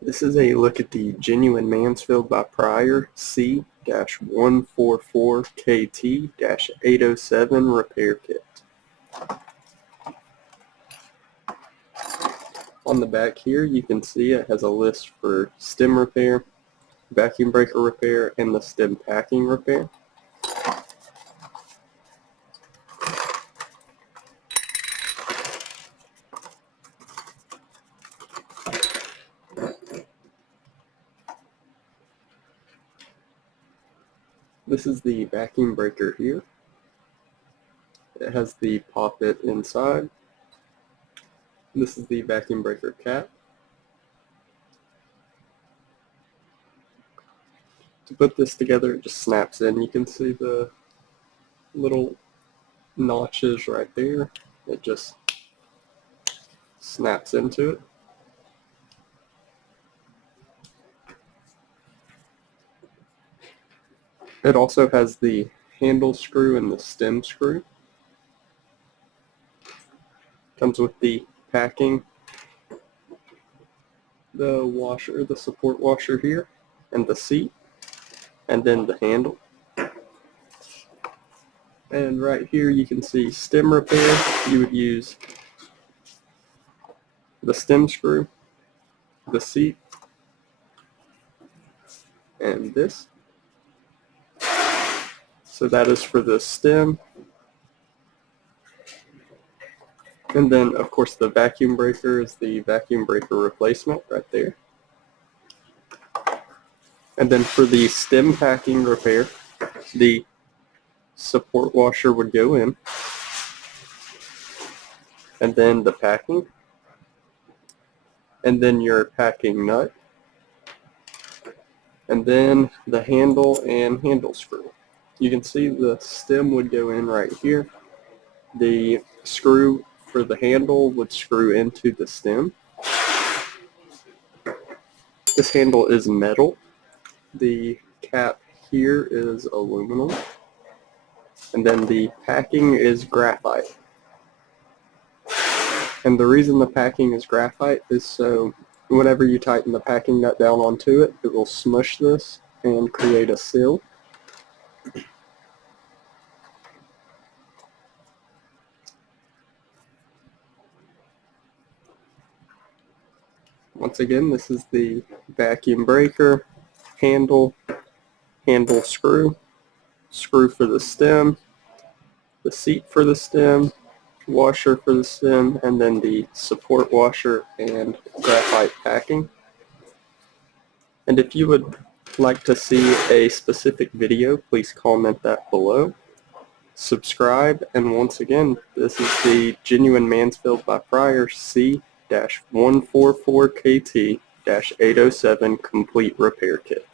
This is a look at the genuine Mansfield by Prier C-144KT-807 repair kit. On the back here you can see it has a list for stem repair, vacuum breaker repair, and the stem packing repair. This is the vacuum breaker here. It has the poppet inside. This is the vacuum breaker cap. To put this together, it just snaps in. You can see the little notches right there. It just snaps into it. It also has the handle screw and the stem screw. Comes with the packing, the washer, the support washer here, and the seat, and then the handle. And right here you can see stem repair. You would use the stem screw, the seat, and this. So that is for the stem. And then of course the vacuum breaker is the vacuum breaker replacement right there. And then for the stem packing repair, the support washer would go in, and then the packing, and then your packing nut, and then the handle and handle screw. You can see the stem would go in right here. The screw for the handle would screw into the stem. This handle is metal. The cap here is aluminum. And then the packing is graphite. And the reason the packing is graphite is so whenever you tighten the packing nut down onto it, it will smush this and create a seal. Once again, this is the vacuum breaker, handle, handle screw, screw for the stem, the seat for the stem, washer for the stem, and then the support washer and graphite packing. And if you would like to see a specific video, please comment that below. Subscribe, and once again, this is the genuine Mansfield by Prier C-144KT-807 complete repair kit.